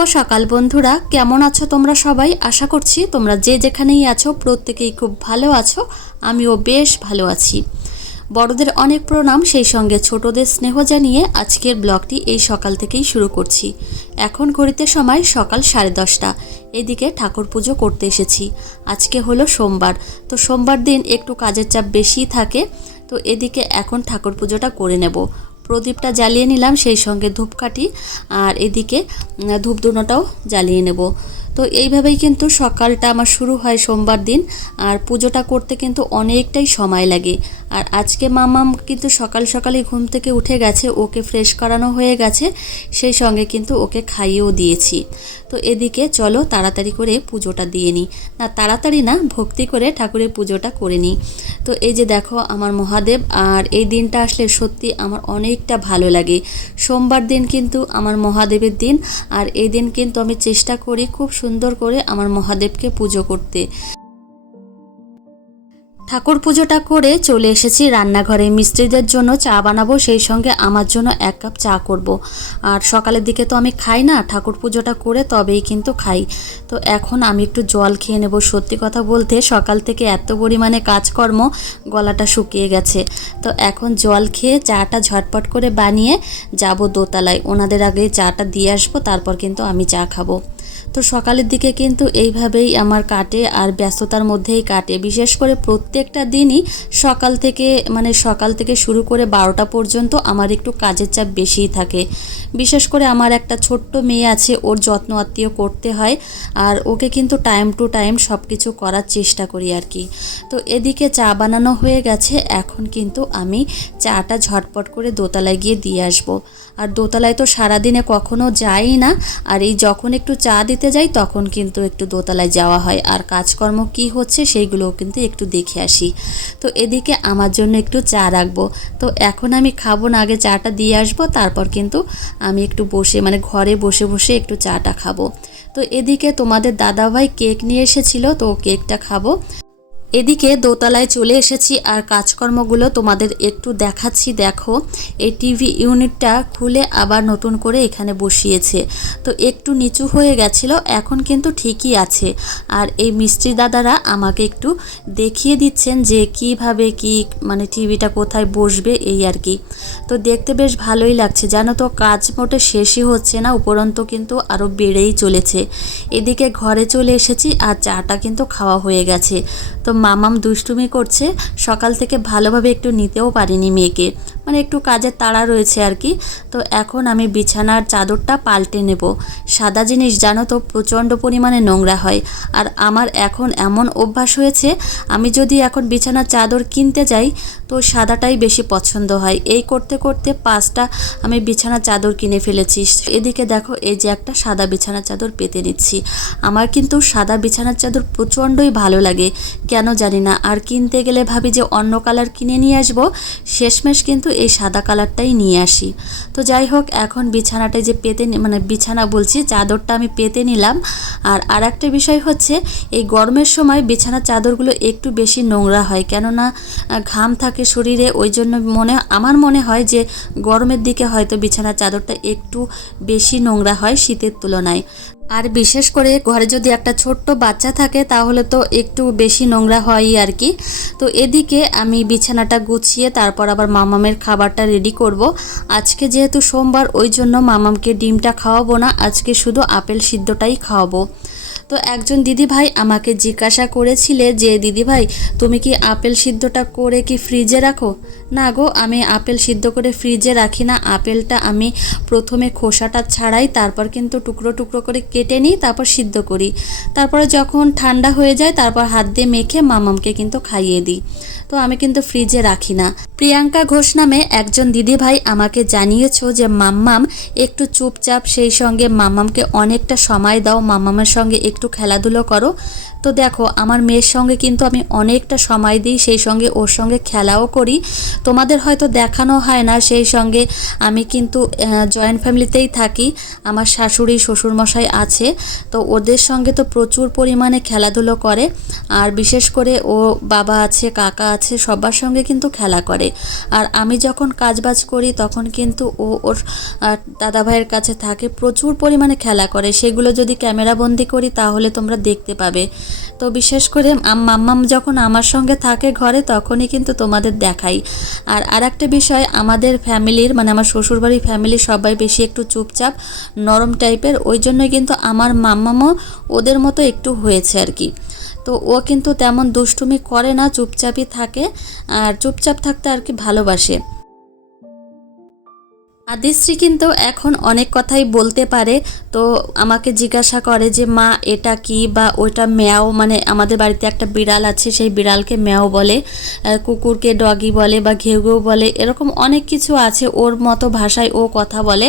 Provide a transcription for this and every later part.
শুভ সকাল বন্ধুরা। কেমন আছো তোমরা সবাই? আশা করছি তোমরা যে যেখানেই আছো, প্রত্যেকেই খুব ভালো আছো। আমিও বেশ ভালো আছি। বড়দের অনেক প্রণাম, সেই সঙ্গে ছোটদের স্নেহ জানিয়ে আজকের ব্লগটি এই সকাল থেকেই শুরু করছি। এখন ঘড়িতে সময় সকাল সাড়ে দশটা। এদিকে ঠাকুর পুজো করতে এসেছি। আজকে হলো সোমবার। তো সোমবার দিন একটু কাজের চাপ বেশি থাকে। তো এদিকে এখন ঠাকুর পুজোটা করে নেব। প্রদীপটা জ্বালিয়ে নিলাম, সেই সঙ্গে ধূপকাঠি আর এদিকে ধূপ ধূপধুনোটাও জ্বালিয়ে নেব। তো এইভাবেই কিন্তু সকালটা আমার শুরু হয় সোমবার দিন, আর পুজোটা করতে কিন্তু অনেকটাই সময় লাগে। আর আজকে মামাম কিন্তু সকাল সকালই ঘুম থেকে উঠে গেছে, ওকে ফ্রেশ করানো হয়ে গেছে, সেই সঙ্গে কিন্তু ওকে খাইয়েও দিয়েছি। তো এদিকে চলো তাড়াতাড়ি করে পুজোটা দিয়ে নিই। না, তাড়াতাড়ি না, ভক্তি করে ঠাকুরের পুজোটা করে নিই। তো এই যে দেখো আমার মহাদেব, আর এই দিনটা আসলে সত্যি আমার অনেকটা ভালো লাগে। সোমবার দিন কিন্তু আমার মহাদেবের দিন, আর এই দিন কিন্তু আমি চেষ্টা করি খুব সুন্দর করে আমার মহাদেবকে পুজো করতে। ঠাকুর পুজোটা করে চলে এসেছি রান্নাঘরে। মিস্ত্রিদের জন্য চা বানাবো, সেই সঙ্গে আমার জন্য এক কাপ চা করব। আর সকালের দিকে তো আমি খাই না, ঠাকুর পুজোটা করে তবেই কিন্তু খাই। তো এখন আমি একটু জল খেয়ে নেব। সত্যি কথা বলতে সকাল থেকে এত পরিমাণে কাজকর্ম গলাটা শুকিয়ে গেছে। তো এখন জল খেয়ে চাটা ঝটপট করে বানিয়ে যাব দোতলায়। ওনাদের আগে চাটা দিয়ে আসব, তারপর কিন্তু আমি চা খাব। তো সকালের দিকে কিন্তু এইভাবেই আমার কাটে আর ব্যস্ততার মধ্যেই কাটে। বিশেষ করে প্রত্যেকটা দিনই সকাল থেকে মানে সকাল থেকে শুরু করে বারোটা পর্যন্ত আমার একটু কাজের চাপ বেশিই থাকে। বিশেষ করে আমার একটা ছোট্ট মেয়ে আছে, ওর যত্ন আত্মীয় করতে হয় আর ওকে কিন্তু টাইম টু টাইম সব কিছু করার চেষ্টা করি আর কি। তো এদিকে চা বানানো হয়ে গেছে, এখন কিন্তু আমি চাটা ঝটপট করে দোতলায় গিয়ে দিয়ে আসব। আর দোতলায় তো সারাদিনে কখনো যাই না, আর এই যখন একটু চা দিতে যাই, তখন কিন্তু একটু দোতলায় যাওয়া হয়। আর কাজকর্ম কি হচ্ছে সেইগুলোও কিন্তু একটু দেখে আসি। তো এদিকে আমার জন্য একটু চা রাখব। তো এখন আমি খাব না, আগে চাটা দিয়ে আসব, তারপর কিন্তু আমি একটু বসে মানে ঘরে বসে বসে একটু চাটা খাব। তো এদিকে তোমাদের দাদাভাই কেক নিয়ে এসেছিল, তো কেকটা খাব। এদিকে দোতলায় চলে এসেছি আর কাজকর্মগুলো তোমাদের একটু দেখাচ্ছি। দেখো এই টিভি ইউনিটটা খুলে আবার নতুন করে এখানে বসিয়েছে। তো একটু নিচু হয়ে গেছিল, এখন কিন্তু ঠিকই আছে। আর এই মিস্ত্রি দাদারা আমাকে একটু দেখিয়ে দিচ্ছেন যে কীভাবে কি মানে টিভিটা কোথায় বসবে, এই আর কি। তো দেখতে বেশ ভালোই লাগছে। জানো তো, কাজ মোটে শেষই হচ্ছে না, উপরন্ত কিন্তু আরও বেড়েই চলেছে। এদিকে ঘরে চলে এসেছি আর চাটা কিন্তু খাওয়া হয়ে গেছে। তো মামাম দুষ্টুমি করছে, সকাল থেকে ভালোভাবে একটু নিতেও পারিনি মেয়েকে। মানে একটু কাজের তাড়া রয়েছে আর কি। তো এখন আমি বিছানার চাদরটা পাল্টে নেব। সাদা জিনিস জানো তো প্রচণ্ড পরিমাণে নোংরা হয়। আর আমার এখন এমন অভ্যাস হয়েছে, আমি যদি এখন বিছানার চাদর কিনতে যাই তো সাদাটাই বেশি পছন্দ হয়। এই করতে করতে পাঁচটা আমি বিছানার চাদর কিনে ফেলেছি। এদিকে দেখো, এই যে একটা সাদা বিছানার চাদর পেতে নিচ্ছি। আমার কিন্তু সাদা বিছানার চাদর প্রচণ্ডই ভালো লাগে। কেন জানি না, আর কিনতে গেলে ভাবি যে অন্য কালার কিনে নিয়ে আসব। শেষমেশ কিন্তু এই সাদা কালারটাই নিয়ে আসি। তো যাই হোক, এখন বিছানাটা যে পেতে মানে বিছানা বলছি, চাদরটা আমি পেতে নিলাম। আর আর একটা বিষয় হচ্ছে, এই গরমের সময় বিছানার চাদরগুলো একটু বেশি নোংরা হয়। কেননা ঘাম থাকে শরীরে ওই জন্য মনে, আমার মনে হয় যে গরমের দিকে হয়তো বিছানার চাদরটা একটু বেশি নোংরা হয় শীতের তুলনায়। আর বিশেষ করে ঘরে যদি একটা ছোট্ট বাচ্চা থাকে তাহলে তো একটু বেশি নোংরা হয়ই আর কি। তো এদিকে আমি বিছানাটা গুছিয়ে তারপর আবার মামামের খাবারটা রেডি করব। আজকে যেহেতু সোমবার, ওই জন্য মামামকে ডিমটা খাওয়াবো না, আজকে শুধু আপেল সিদ্ধটাই খাওয়াবো। তো একজন দিদিভাই আমাকে জিজ্ঞাসা করেছিলে যে, দিদিভাই, তুমি কি আপেল সিদ্ধটা করে কি ফ্রিজে রাখো? না গো, আমি আপেল সিদ্ধ করে ফ্রিজে রাখি না। আপেলটা আমি প্রথমে খোসাটা ছাড়াই, তারপর কিন্তু টুকরো টুকরো করে কেটে নিই, তারপর সিদ্ধ করি। তারপরে যখন ঠান্ডা হয়ে যায়, তারপর হাত দিয়ে মেখে মামামকে কিন্তু খাইয়ে দিই। তো আমি কিন্তু ফ্রিজে রাখি না। প্রিয়াঙ্কা ঘোষ নামে একজন দিদিভাই আমাকে জানিয়েছো যে, মাম্মাম, একটু চুপচাপ সেই সঙ্গে মাম্মামকে অনেকটা সময় দাও মাম্মামের সঙ্গে একটু খেলাধুলো করো। তো দেখো, আমার মেয়ের সঙ্গে কিন্তু আমি অনেকটা সময় দিই, সেই সঙ্গে ওর সঙ্গে খেলাও করি। তোমাদের হয়তো দেখানো হয় না, সেই সঙ্গে আমি কিন্তু জয়েন্ট ফ্যামিলিতেই থাকি। আমার শাশুড়ি, শ্বশুরমশাই আছে। তো ওদের সঙ্গে তো প্রচুর পরিমাণে খেলাধুলো করে। আর বিশেষ করে ও বাবা আছে, কাকা আছে, সবার সঙ্গে কিন্তু খেলা করে। আর আমি যখন কাজবাজ করি, তখন কিন্তু ও ওর দাদাভাইয়ের কাছে থাকে, প্রচুর পরিমাণে খেলা করে। সেগুলো যদি ক্যামেরাবন্দি করি, তাহলে তোমরা দেখতে পাবে। তো বিশেষ করে মাম্মাম যখন আমার সঙ্গে থাকে ঘরে, তখনই কিন্তু তোমাদের দেখাই। আর আর একটা বিষয়, আমাদের ফ্যামিলির মানে আমার শ্বশুরবাড়ির ফ্যামিলির সবাই বেশি একটু চুপচাপ, নরম টাইপের, ওই জন্যই কিন্তু আমার মাম্মামও ওদের মতো একটু হয়েছে আর কি। তো ও কিন্তু তেমন দুষ্টুমি করে না, চুপচাপই থাকে, আর চুপচাপ থাকতে আর কি ভালোবাসে। আদিশ্রী কিন্তু এখন অনেক কথাই বলতে পারে, তো আমাকে জিজ্ঞাসা করে যে, মা, এটা কি বা ওইটা ম্যাও? মানে আমাদের বাড়িতে একটা বিড়াল আছে, সেই বিড়ালকে ম্যাও বলে কুকুরকে ডগি বলে বা ঘেউ বলে, এরকম অনেক কিছু আছে ওর মতো ভাষায় ও কথা বলে।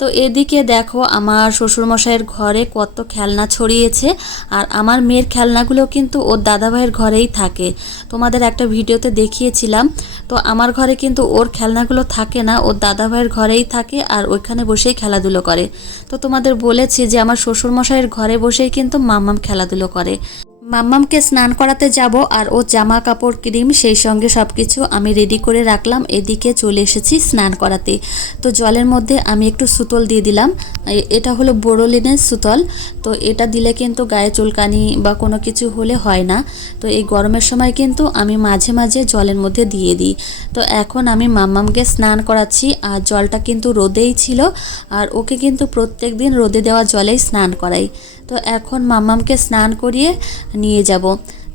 তো এদিকে দেখো, আমার শ্বশুরমশাইয়ের ঘরে কত খেলনা ছড়িয়েছে, আর আমার মেয়ের খেলনাগুলো কিন্তু ওর দাদাভাইয়ের ঘরেই থাকে। তোমাদের একটা ভিডিওতে দেখিয়েছিলাম, তো আমার ঘরে কিন্তু ওর খেলনাগুলো থাকে না, ওর দাদাভাইয়ের ঘরেই থাকে আর ওইখানে বসেই খেলাধুলো করে। তো তোমাদের বলেছি যে আমার শ্বশুরমশাইয়ের ঘরে বসেই কিন্তু মাম্মাম খেলাধুলো করে। মাম্মামকে স্নান করাতে যাব আর ও জামা কাপড় ক্রিম সেই সঙ্গে সব কিছু আমি রেডি করে রাখলাম। এদিকে চলে এসেছি স্নান করাতে। তো জলের মধ্যে আমি একটু সুতল দিয়ে দিলাম। এটা হলো বোরোলিনের সুতল। তো এটা দিলে কিন্তু গায়ে চুলকানি বা কোনো কিছু হলে হয় না। তো এই গরমের সময় কিন্তু আমি মাঝে মাঝে জলের মধ্যে দিয়ে দিই। তো এখন আমি মাম্মামকে স্নান করাচ্ছি আর জলটা কিন্তু রোদেই ছিল। আর ওকে কিন্তু প্রত্যেক দিন রোদে দেওয়া জলেই স্নান করাই। তো এখন মাম্মামকে স্নান করিয়ে নিয়ে যাব।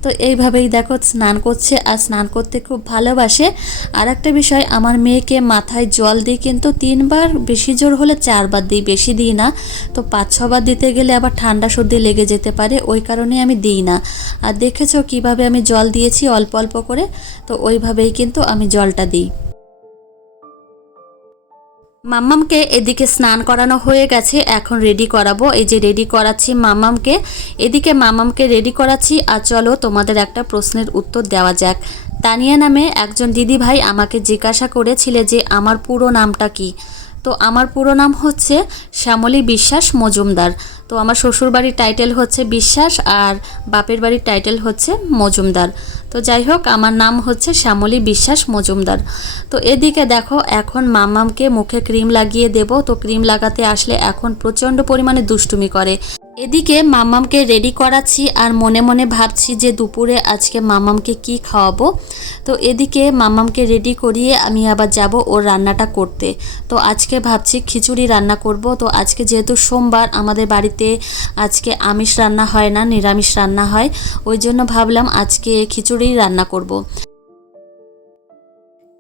তো এইভাবেই দেখো স্নান করছে আর স্নান করতে খুব ভালোবাসে। আর একটা বিষয়, আমার মেয়েকে মাথায় জল দিই কিন্তু তিনবার বেশি জোর হলে চারবার দিই, বেশি দিই না। তো পাঁচ, ছবার দিতে গেলে আবার ঠান্ডা সর্দি লেগে যেতে পারে, ওই কারণে আমি দিই না। আর দেখেছ কীভাবে আমি জল দিয়েছি অল্প অল্প করে? তো ওইভাবেই কিন্তু আমি জলটা দিই। মাম্মামকে এদিকে স্নান করানো হয়ে গেছে, এখন রেডি করাবো। এই যে রেডি করাচ্ছি মাম্মামকে, এদিকে মাম্মামকে রেডি করাচ্ছি, আর চলো তোমাদের একটা প্রশ্নের উত্তর দেওয়া যাক। তানিয়া নামে একজন দিদি ভাই আমাকে জিজ্ঞাসা করেছিলে যে আমার পুরো নামটা কি? তো আমার পুরো নাম হচ্ছে শ্যামলী বিশ্বাস মজুমদার। তো আমার শ্বশুরবাড়ির টাইটেল হচ্ছে বিশ্বাস আর বাপের বাড়ির টাইটেল হচ্ছে মজুমদার। তো যাই হোক, আমার নাম হচ্ছে শ্যামলী বিশ্বাস মজুমদার। তো এদিকে দেখো, এখন মামামকে মুখে ক্রিম লাগিয়ে দেব। তো ক্রিম লাগাতে আসলে এখন প্রচণ্ড পরিমাণে দুষ্টুমি করে। এদিকে মামামকে রেডি করাচ্ছি আর মনে মনে ভাবছি যে দুপুরে আজকে মামামকে কি খাওয়াবো। তো এদিকে মামামকে রেডি করিয়ে আমি আবার যাব ওর রান্নাটা করতে। তো আজকে ভাবছি খিচুড়ি রান্না করব। তো আজকে যেহেতু সোমবার, আমাদের বাড়িতে আজকে আমিষ রান্না হয় না, নিরামিষ রান্না হয়। ওই জন্য ভাবলাম আজকে খিচুড়ি রান্না করব।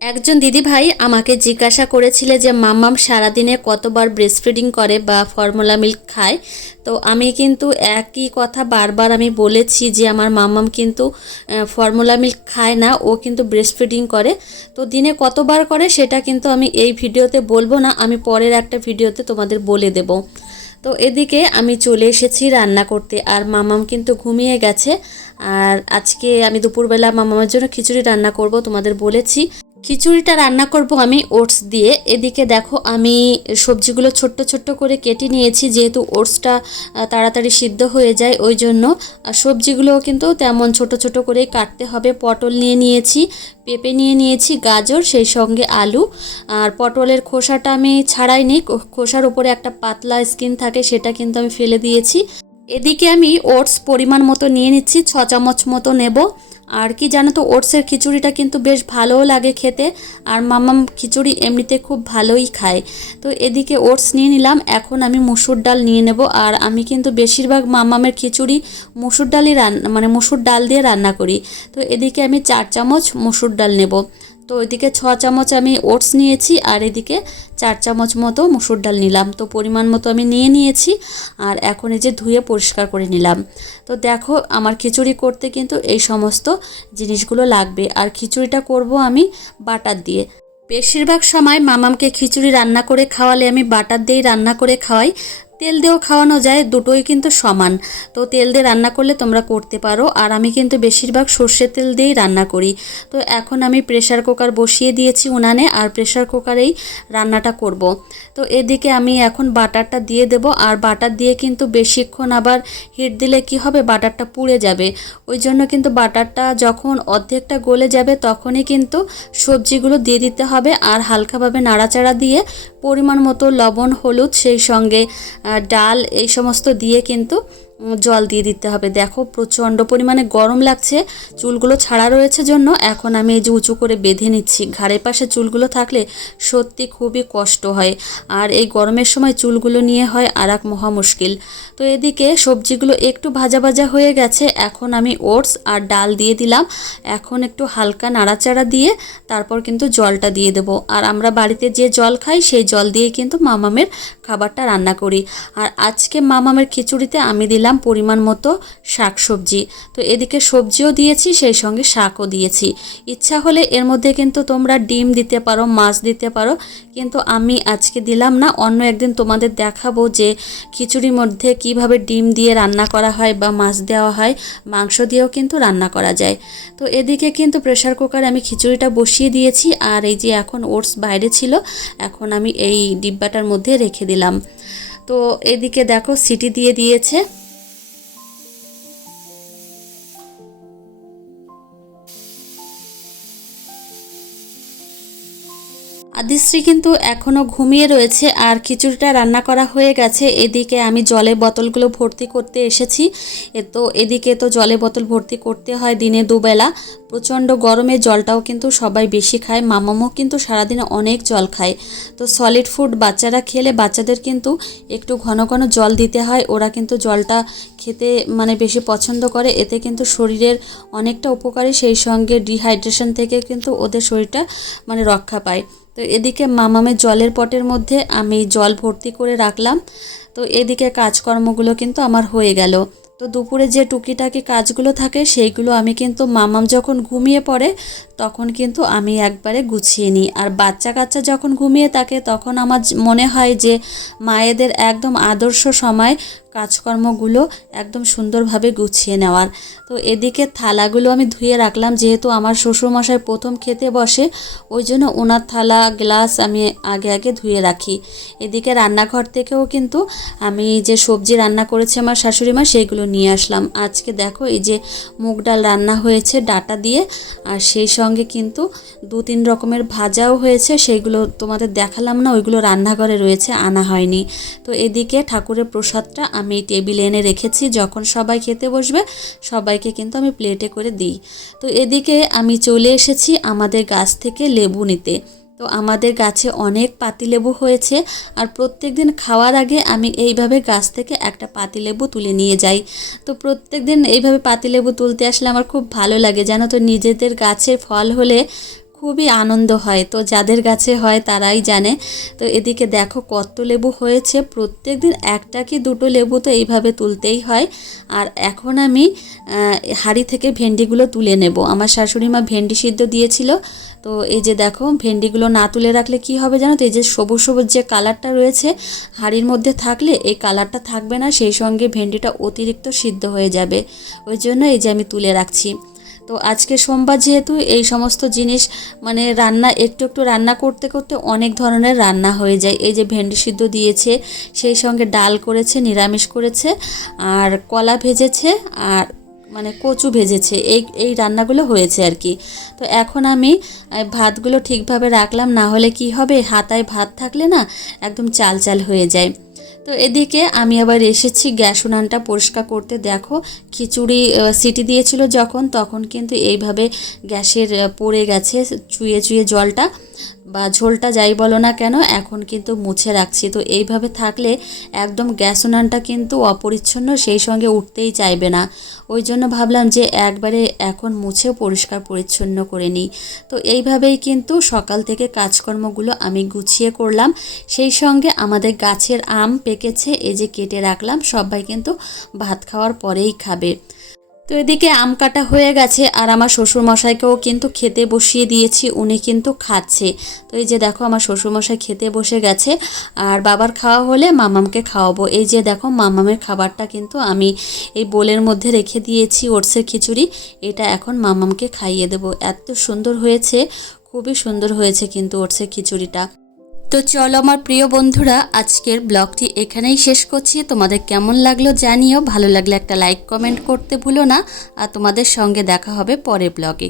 একজন দিদিভাই আমাকে জিজ্ঞাসা করেছিলে যে, মাম্মাম সারাদিনে কতবার ব্রেস্ট ফিডিং করে বা ফর্মুলা মিল্ক খায়? তো আমি কিন্তু একই কথা বারবার আমি বলেছি যে, আমার মাম্মাম কিন্তু ফর্মুলা মিল্ক খায় না, ও কিন্তু ব্রেস্ট ফিডিং করে। তো দিনে কতবার করে সেটা কিন্তু আমি এই ভিডিওতে বলব না, আমি পরের একটা ভিডিওতে তোমাদের বলে দেবো। তো এদিকে আমি চলে এসেছি রান্না করতে, আর মামাম কিন্তু ঘুমিয়ে গেছে। আর আজকে আমি দুপুরবেলা মামামার জন্য খিচুড়ি রান্না করব, তোমাদের বলেছি। খিচুড়িটা রান্না করব আমি, ওটস দিয়ে। এদিকে দেখো আমি সবজিগুলো ছোট্ট ছোট্ট করে কেটে নিয়েছি, যেহেতু ওটসটা তাড়াতাড়ি সিদ্ধ হয়ে যায় ওই জন্য। আর সবজিগুলোও কিন্তু তেমন ছোট ছোট করেই কাটতে হবে। পটল নিয়ে নিয়েছি, পেঁপে নিয়ে নিয়েছি, গাজর, সেই সঙ্গে আলু। আর পটলের খোসাটা আমি ছাড়াইনি খোসার উপরে একটা পাতলা স্কিন থাকে, সেটা কিন্তু আমি ফেলে দিয়েছি। এদিকে আমি ওটস পরিমাণ মতো নিয়ে নিচ্ছি, ছ চামচ মতো নেব। আর কি জানো তো, ওটসের খিচুড়িটা কিন্তু বেশ ভালোও লাগে খেতে, আর মামাম খিচুড়ি এমনিতে খুব ভালোই খায়। তো এদিকে ওটস নিয়ে নিলাম, এখন আমি মুসুর ডাল নিয়ে নেব, আর আমি কিন্তু বেশিরভাগ মামামের খিচুড়ি মুসুর ডালই রান্না মানে মুসুর ডাল দিয়ে রান্না করি। তো এদিকে আমি চার চামচ মুসুর ডাল নেব। তো ওইদিকে ছ চামচ আমি ওটস নিয়েছি আর এদিকে চার চামচ মতো মুসুর ডাল নিলাম। তো পরিমাণ মতো আমি নিয়ে নিয়েছি আর এখন এই যে ধুয়ে পরিষ্কার করে নিলাম। তো দেখো আমার খিচুড়ি করতে কিন্তু এই সমস্ত জিনিসগুলো লাগবে। আর খিচুড়িটা করব আমি বাটার দিয়ে। বেশিরভাগ সময় মামামকে খিচুড়ি রান্না করে খাওয়ালে আমি বাটার দিয়েই রান্না করে খাওয়াই। তেল দিয়েও খাওয়ানো যায়, দুটোই কিন্তু সমান। তো তেল দিয়ে রান্না করলে তোমরা করতে পারো। আর আমি কিন্তু বেশিরভাগ সর্ষের তেল দিয়েই রান্না করি। তো এখন আমি প্রেশার কুকার বসিয়ে দিয়েছি উনানে আর প্রেশার কুকারেই রান্নাটা করব। তো এদিকে আমি এখন বাটারটা দিয়ে দেব। আর বাটার দিয়ে কিন্তু বেশিক্ষণ আবার হিট দিলে কি হবে? বাটারটা পুড়ে যাবে। ওই জন্য কিন্তু বাটারটা যখন অর্ধেকটা গলে যাবে, তখনই কিন্তু সবজিগুলো দিয়ে দিতে হবে। আর হালকাভাবে নাড়াচাড়া দিয়ে পরিমাণ মতো লবণ, হলুদ সেই সঙ্গে ডাল এই সমস্ত দিয়ে কিন্তু জল দিয়ে দিতে হবে। দেখো প্রচণ্ড পরিমাণে গরম লাগছে। চুলগুলো ছাড়া রয়েছে জন্য এখন আমি এই যে উঁচু করে বেঁধে নিচ্ছি। ঘাড়ের পাশে চুলগুলো থাকলে সত্যি খুবই কষ্ট হয়। আর এই গরমের সময় চুলগুলো নিয়ে হয় আর এক মহা মুশকিল তো এদিকে সবজিগুলো একটু ভাজা ভাজা হয়ে গেছে। এখন আমি ওটস আর ডাল দিয়ে দিলাম। এখন একটু হালকা নাড়াচাড়া দিয়ে তারপর কিন্তু জলটা দিয়ে দেবো। আর আমরা বাড়িতে যে জল খাই, সেই জল দিয়েই কিন্তু মামামের খাবারটা রান্না করি। আর আজকে মামামের খিচুড়িতে আমি দিলাম পরিমাণ মতো শাক সবজি তো এদিকে সবজিও দিয়েছি, সেই সঙ্গে শাকও দিয়েছি। ইচ্ছা হলে এর মধ্যে কিন্তু তোমরা ডিম দিতে পারো, মাছ দিতে পারো, কিন্তু আমি আজকে দিলাম না। অন্য একদিন তোমাদের দেখাবো যে খিচুড়ির মধ্যে কীভাবে ডিম দিয়ে রান্না করা হয় বা মাছ দেওয়া হয়, মাংস দিয়েও কিন্তু রান্না করা যায়। তো এদিকে কিন্তু প্রেশার কুকারে আমি খিচুড়িটা বসিয়ে দিয়েছি, আর এই যে এখন ওটস বাইরে ছিল, এখন আমি এই ডিব্বাটার মধ্যে রেখে দিলাম। তো এদিকে দেখো সিটি দিয়ে দিয়েছে। আদিশ্রী কিন্তু এখনও ঘুমিয়ে রয়েছে আর খিচুড়িটা রান্না করা হয়ে গেছে। এদিকে আমি জলের বোতলগুলো ভর্তি করতে এসেছি। এ তো এদিকে তো জলের বোতল ভর্তি করতে হয় দিনে দুবেলা। প্রচণ্ড গরমে জলটাও কিন্তু সবাই বেশি খায়। মামামও কিন্তু সারাদিনে অনেক জল খায়। তো সলিড ফুড বাচ্চারা খেলে বাচ্চাদের কিন্তু একটু ঘন ঘন জল দিতে হয়। ওরা কিন্তু জলটা খেতে মানে বেশি পছন্দ করে। এতে কিন্তু শরীরের অনেকটা উপকারী। সেই সঙ্গে ডিহাইড্রেশন থেকে কিন্তু ওদের শরীরটা মানে রক্ষা পায়। তো এদিকে মামামের জলের পটের মধ্যে আমি জল ভর্তি করে রাখলাম। তো এদিকে কাজকর্মগুলো কিন্তু আমার হয়ে গেল। তো দুপুরে যে টুকিটাকি কাজগুলো থাকে সেইগুলো আমি কিন্তু মামাম যখন ঘুমিয়ে পড়ে তখন কিন্তু আমি একবারে গুছিয়ে নিই। আর বাচ্চা কাচ্চা যখন ঘুমিয়ে থাকে তখন আমার মনে হয় যে মায়েদের একদম আদর্শ সময় কাজকর্মগুলো একদম সুন্দরভাবে গুছিয়ে নেওয়ার। তো এদিকে থালাগুলো আমি ধুয়ে রাখলাম, যেহেতু আমার শ্বশুরমশাই প্রথম খেতে বসে, ওই জন্য ওনার থালা, গ্লাস আমি আগে আগে ধুয়ে রাখি। এদিকে রান্নাঘর থেকেও কিন্তু আমি যে সবজি রান্না করেছে আমার শাশুড়ি মা সেইগুলো নিয়ে আসলাম। আজকে দেখো এই যে মুগ ডাল রান্না হয়েছে ডাটা দিয়ে, আর সেই সঙ্গে কিন্তু দু তিন রকমের ভাজাও হয়েছে সেইগুলো তোমাদের দেখালাম না, ওইগুলো রান্নাঘরে রয়েছে, আনা হয়নি। তো এদিকে ঠাকুরের প্রসাদটা আমি টেবিলে এনে রেখেছি, যখন সবাই খেতে বসবে, সবাইকে কিন্তু আমি প্লেটে করে দিই। তো এদিকে আমি চলে এসেছি আমাদের গাছ থেকে লেবু নিতে। তো আমাদের গাছে অনেক পাতিলেবু হয়েছে, আর প্রত্যেক দিন খাওয়ার আগে আমি এইভাবে গাছ থেকে একটা পাতিলেবু তুলে নিয়ে যাই। তো প্রত্যেক দিন এইভাবে পাতিলেবু তুলতে আসলে আমার খুব ভালো লাগে। জানো তো, নিজেদের গাছের ফল হলে খুবই আনন্দ হয়। তো যাদের গাছে হয় তারাই জানে। তো এদিকে দেখো কত লেবু হয়েছে। প্রত্যেক দিন একটা কি দুটো লেবু তো এইভাবে তুলতেই হয়। আর এখন আমি হাঁড়ি থেকে ভেন্ডিগুলো তুলে নেব। আমার শাশুড়ি মা ভেন্ডি সিদ্ধ দিয়েছিল। তো এই যে দেখো, ভেন্ডিগুলো না তুলে রাখলে কি হবে জানো তো? এই যে সবুজ সবুজ যে কালারটা রয়েছে, হাঁড়ির মধ্যে থাকলে এই কালারটা থাকবে না। সেই সঙ্গে ভেন্ডিটা অতিরিক্ত সিদ্ধ হয়ে যাবে। ওই জন্য এই যে আমি তুলে রাখছি। তো আজকে সোমবার যেহেতু এই সমস্ত জিনিস মানে রান্না, একটু একটু রান্না করতে করতে অনেক ধরনের রান্না হয়ে যায়। এই যে ভেন্ডি সিদ্ধ দিয়েছে, সেই সঙ্গে ডাল করেছে, নিরামিষ করেছে, আর কলা ভেজেছে, আর মানে কচু ভেজেছে। এই এই রান্নাগুলো হয়েছে আর কি। তো এখন আমি ভাতগুলো ঠিকভাবে রাখলাম, না হলে কি হবে? হাতায় ভাত থাকলে না একদম চাল চাল হয়ে যায়। তো এদিকে আমি আবার এসেছি, গ্যাস উনানটা পরিষ্কার করতে। দেখো, খিচুড়ি সিটি দিয়েছিল যখন, তখন কিন্তু এইভাবে গ্যাসের পড়ে গেছে চুয়ে চুয়ে জলটা। বা ঝোলটা যাই বলো না কেন, এখন কিন্তু মুছে রাখছি। তো এইভাবে থাকলে একদম গ্যাস উনানটা কিন্তু অপরিচ্ছন্ন, সেই সঙ্গে উঠতেই চাইবে না। ওই জন্য ভাবলাম যে একবারে এখন মুছে পরিষ্কার পরিচ্ছন্ন করে নিই। তো এইভাবেই কিন্তু সকাল থেকে কাজকর্মগুলো আমি গুছিয়ে করলাম। সেই সঙ্গে আমাদের গাছের আম পেকেছে, এই যে কেটে রাখলাম, সবাই কিন্তু ভাত খাওয়ার পরেই খাবে। তো এদিকে আম কাটা হয়ে গেছে আর আমার শ্বশুর মশাইকেও কিন্তু খেতে বসিয়ে দিয়েছি, উনি কিন্তু খাচ্ছে। তো এই যে দেখো আমার শ্বশুর মশাই খেতে বসে গেছে আর বাবার খাওয়া হলে মামামকে খাওয়াবো। এই যে দেখো মামামের খাবারটা কিন্তু আমি এই বোলের মধ্যে রেখে দিয়েছি ওটসের খিচুড়ি, এটা এখন মামামকে খাইয়ে দেবো। এত সুন্দর হয়েছে, খুবই সুন্দর হয়েছে কিন্তু ওটসের খিচুড়িটা। তো চলো আমার প্রিয় বন্ধুরা, আজকের ব্লগটি এখানেই শেষ করছি। তোমাদের কেমন লাগল জানিও। ভালো লাগলে একটা লাইক কমেন্ট করতে ভুলো না। আর তোমাদের সঙ্গে দেখা হবে পরের ব্লগে।